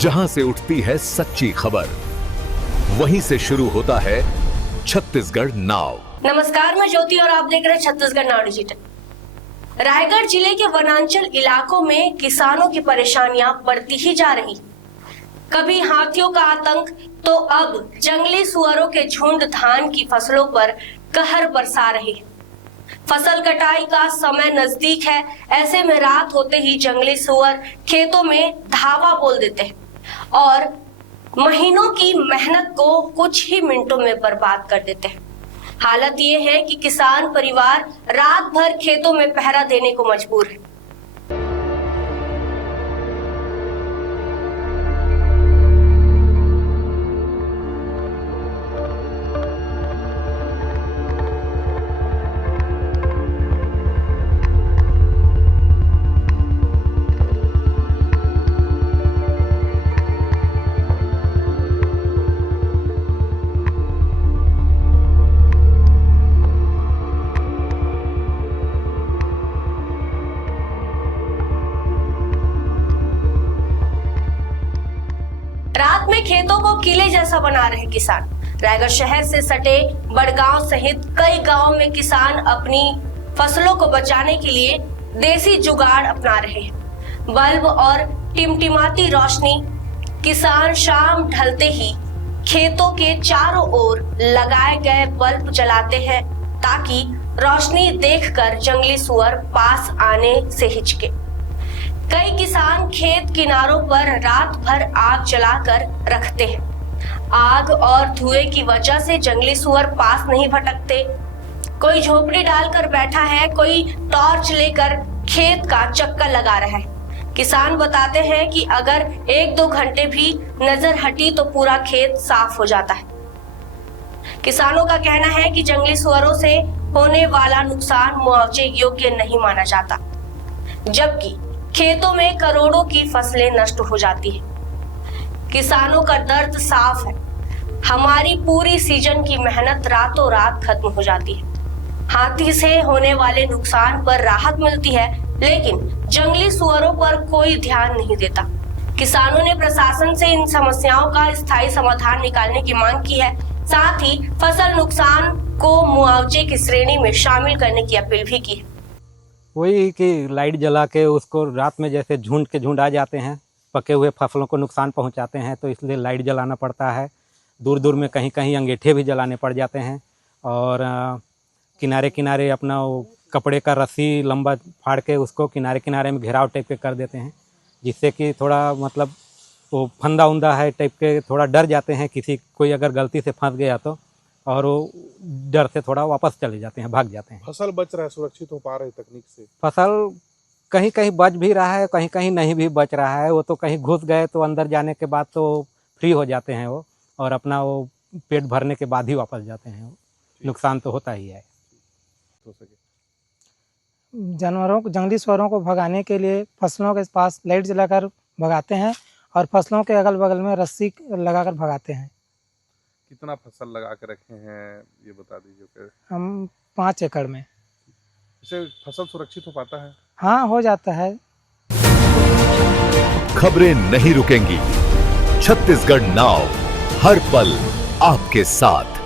जहां से उठती है सच्ची खबर, वहीं से शुरू होता है छत्तीसगढ़ नाव। नमस्कार, मैं ज्योति और आप देख रहे हैं छत्तीसगढ़ नाव डिजिटल। रायगढ़ जिले के वनांचल इलाकों में किसानों की परेशानियां बढ़ती ही जा रही। कभी हाथियों का आतंक तो अब जंगली सुअरों के झुंड धान की फसलों पर कहर बरसा रहे हैं। फसल कटाई का समय नजदीक है, ऐसे में रात होते ही जंगली सुअर खेतों में धावा बोल देते हैं और महीनों की मेहनत को कुछ ही मिनटों में बर्बाद कर देते हैं। हालत ये है कि किसान परिवार रात भर खेतों में पहरा देने को मजबूर है। रात में खेतों को किले जैसा बना रहे किसान। रायगढ़ शहर से सटे बड़गांव सहित कई गांवों में किसान अपनी फसलों को बचाने के लिए देसी जुगाड़ अपना रहे हैं। बल्ब और टिमटिमाती रोशनी। किसान शाम ढलते ही खेतों के चारों ओर लगाए गए बल्ब जलाते हैं ताकि रोशनी देखकर जंगली सुअर पास आने से हिचके। कई किसान खेत किनारों पर रात भर आग जलाकर रखते हैं। आग और धुएं की वजह से जंगली सुअर पास नहीं भटकते। कोई झोपड़ी डालकर बैठा है, कोई टॉर्च लेकर खेत का चक्कर लगा रहा है। किसान बताते हैं कि अगर 1-2 घंटे भी नजर हटी तो पूरा खेत साफ हो जाता है। किसानों का कहना है कि जंगली सुअरों से होने वाला नुकसान मुआवजे योग्य नहीं माना जाता, जबकि खेतों में करोड़ों की फसलें नष्ट हो जाती है। किसानों का दर्द साफ है। हमारी पूरी सीजन की मेहनत रातों रात खत्म हो जाती है। हाथी से होने वाले नुकसान पर राहत मिलती है, लेकिन जंगली सुअरों पर कोई ध्यान नहीं देता। किसानों ने प्रशासन से इन समस्याओं का स्थायी समाधान निकालने की मांग की है। साथ ही फसल नुकसान को मुआवजे की श्रेणी में शामिल करने की अपील भी की है। वही कि लाइट जला के उसको रात में जैसे झुंड के झुंड आ जाते हैं, पके हुए फसलों को नुकसान पहुंचाते हैं, तो इसलिए लाइट जलाना पड़ता है। दूर दूर में कहीं कहीं अंगीठे भी जलाने पड़ जाते हैं और किनारे किनारे अपना वो कपड़े का रस्सी लंबा फाड़ के उसको किनारे किनारे में घेराव टाइप के कर देते हैं, जिससे कि थोड़ा मतलब वो फंदा उंदा है टाइप के थोड़ा डर जाते हैं। किसी कोई अगर गलती से फंस गया तो और वो डर से थोड़ा वापस चले जाते हैं, भाग जाते हैं। फसल बच रहा है, सुरक्षित हो पा रही तकनीक से? फसल कहीं कहीं बच भी रहा है, कहीं कहीं नहीं भी बच रहा है। वो तो कहीं घुस गए तो अंदर जाने के बाद तो फ्री हो जाते हैं वो, और अपना वो पेट भरने के बाद ही वापस जाते हैं। नुकसान तो होता ही है। हो सके जानवरों को, जंगली सुअरों को भगाने के लिए फसलों के पास लाइट जलाकर भगाते हैं और फसलों के अगल बगल में रस्सी लगाकर भगाते हैं। कितना फसल लगा के रखे हैं ये बता दीजिए। हम 5 एकड़ में। इससे फसल सुरक्षित हो पाता है? हाँ, हो जाता है। खबरें नहीं रुकेंगी। छत्तीसगढ़ नाव हर पल आपके साथ।